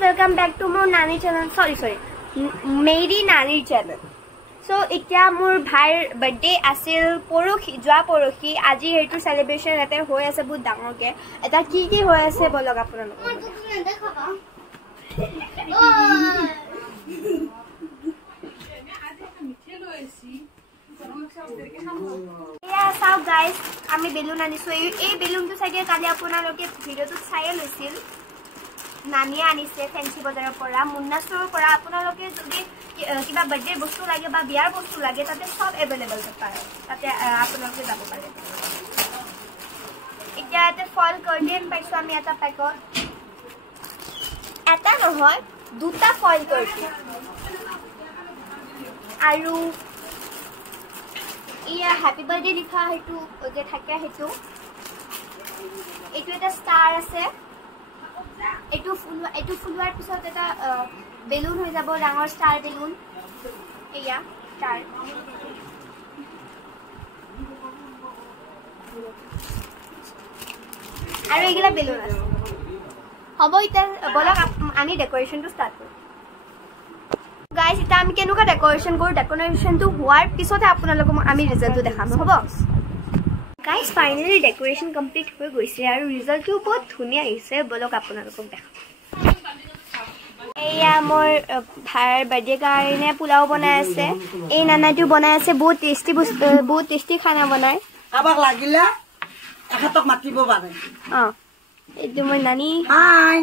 welcome back to my Nani channel. Sorry. Meri Nani channel. So, itya mur bhai birthday asil porohi, jwa porohi. Aji hetu celebration ate hoy ase bahut dangor ke. Eta ki hoy ase bolok apnalok. Yeah, so guys, আমি balloon আনিছো এই বেলুনটো সাইডে কালি আপোনালোকে ভিডিওটো চাই লৈছিল নানিয়া আনিছে fancy বজাৰৰ পৰা মুন্না ষ্টৰৰ পৰা আপোনালোকে যদি কিবা বাৰ্থডে বস্তু লাগে বা বিয়াৰ বস্তু লাগে তাতে সব अवेलेबल পায় তাতে আপোনালোকে যাব পাৰে এতিয়া এতে ফল কাৰ্ডিয়ান পাইছো আমি এটা পেকত এটা নহয় দুটা ফল কাৰ্ডিয়ান আৰু ইয়া হ্যাপি বার্থডে লিখা হেতু যে থাকে হেতু এটু এটা স্টার আছে এটু ফুলৱাৰ পিছত এটা বেলুন হৈ যাব ডাঙৰ স্টাৰ বেলুন এয়া স্টাৰ আৰু এগলা বেলুন আছে হ'ব ইতা বলক আমি ডেকোৰেশনটো স্টাৰ্ট কৰো गाइस इता আমি কেনুকা ডেকোৰেশন কৰো ডেকোৰেশনটো হোৱাৰ পিছতে আপোনালোকক আমি ৰিজাল্টটো দেখাম হ'ব गाइस ফাইনালি ডেকোৰেশন কমপ্লিট হৈ গৈছে আৰু ৰিজাল্টটো বহুত ধুনীয়া আহিছে বলক আপোনালোকক দেখাম এয়া মোৰ ভাইৰ বাৰ্থডে কাৰণে পোলাও বনাই আছে এই নানাটো বনাই আছে বহুত টেস্টি খানা বনাই আবাক লাগিলা এখাতক মাতিব পাৰে এইটো মোৰ নানি হাই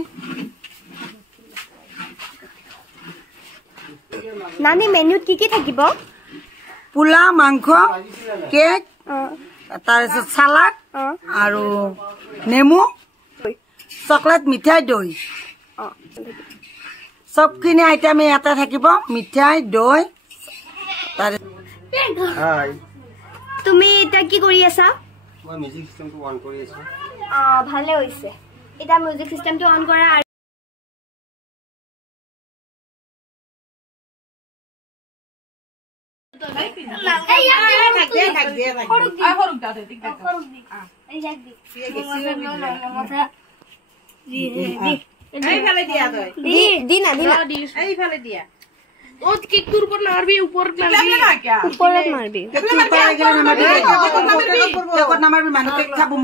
নানি মেনুত কি থাকিব পোলা মাংস কেক তাৰপিছত সালাড আৰু নেমু চকলেট মিঠাই দৈ সবখিনি আইটেম ইয়াতে থাকিব মিঠাই দৈ হাই তুমি এটা কি কৰি আছা মই মিউজিক সিস্টেমটো অন কৰি আছো ভালে হৈছে এটা মিউজিক সিস্টেমটো অন কৰা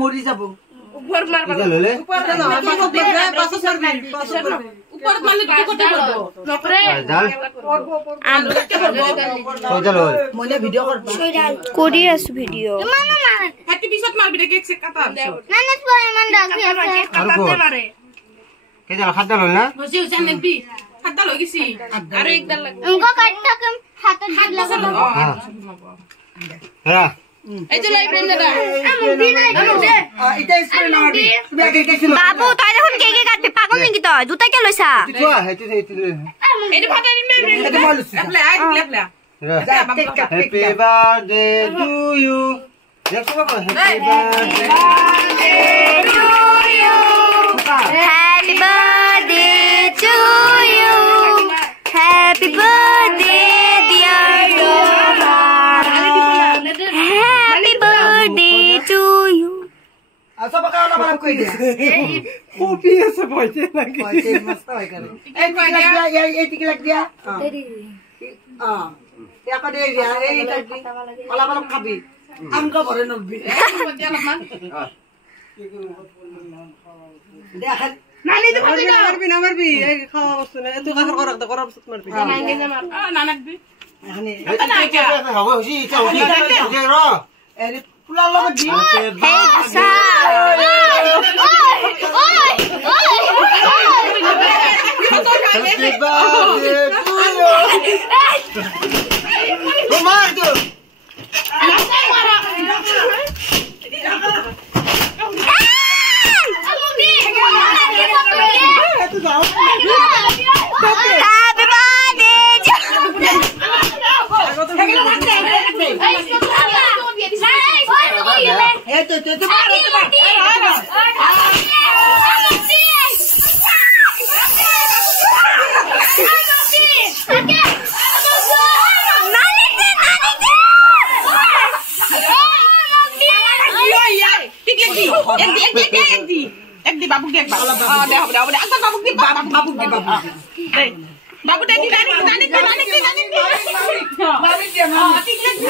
মৰি যাব কৰি আছো ভিডিঅ বাবু তই দেখোন কে কাটবি পাগল নেকি তই দুটা কে লৈছা হ্যাপি বার্থডে টু ইউ দেখো happy birthday to you happy birthday dear happy birthday to you আচ্ছা বাকা ওলা বালা কই দে খুবই আছে বইতে লাগে বইতে মস্ত হয় করে এই টিকে লাগ দিয়া ইয়া কা দে দিয়া এই ওলা বালা খাবি আমকা ভরে নবি দেখা নানি তো মারবি এই খাওয়া বস্তু না তুই কাহর করক দে করব সত মারবি নানাকবি এখানে না কি হবে হইছি চাও কি দে র এরি পুলা লগ দি হে গুসা হ্যাপি বার্থডে টু ইউ তোমার তো এক দি বাবুক দেখ বাবু বাবু দি বাবু বাবু তেনি নানি বাবু দি মা ঠিক আছে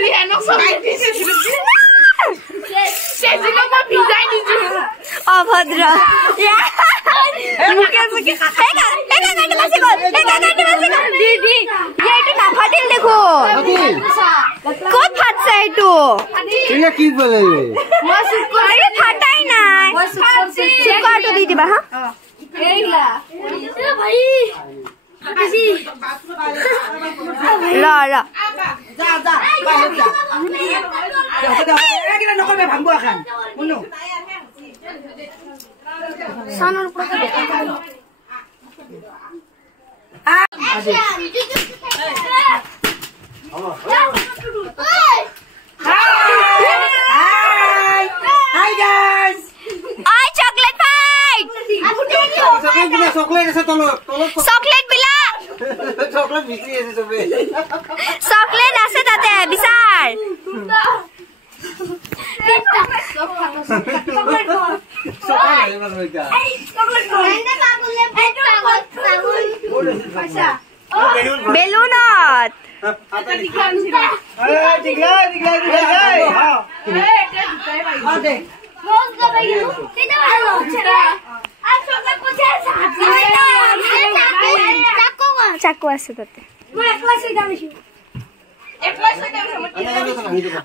রিয়ানো সবাই দিছে সেজিলো মা ভিজাই দিছো অভদ্র মুকে মুকে একা কাটি গল দিদি এইটো নাফাটিল দেখো কত ফাটছে এইটো এটা কি বলে মই সুকরে ফাটাই নাই সুকরটো দি দিবা হা এইলা এ ভাই বেশি লা যা বাহির যা এগিলা নকবে ভাঙবো এখন শুনো সানর উপর Hi guys. Ay, chocolate fight! Chocolate আছে তলত Chocolate bila! চকলেট বিক্রি আছে সবে Chocolate আছে তাতে বিচার চকলেট এবার হইতা বেলুনত চাকু আছে তাতে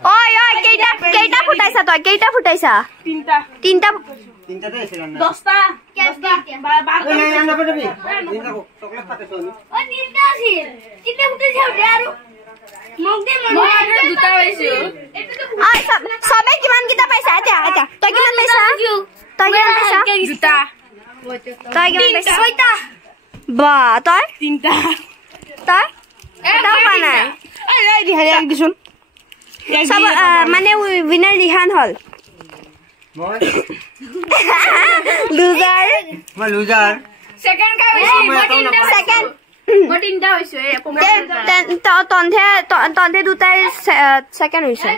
ঐ কেইটা ফুটাইছা তই কেইটা ফুটাইছা তিনটা তিনটাতে আছে না 10টা চকলেট পাতেছ সবে কিমান কিটা পাইছা এতিয়া এতিয়া তই কিমান পাইছা জুতা তই কিমান পাইছা বা তই তিনটা তই এটাও পা নাই এই দিহারে দিছুন সব মানে উইনার রিহান হল মই লুজার মই লুজাৰ সেকেন্ড কা হইছে সেকেন্ড তিনটা হইছে তন্ধে দুটাই সেকেন্ড হইছে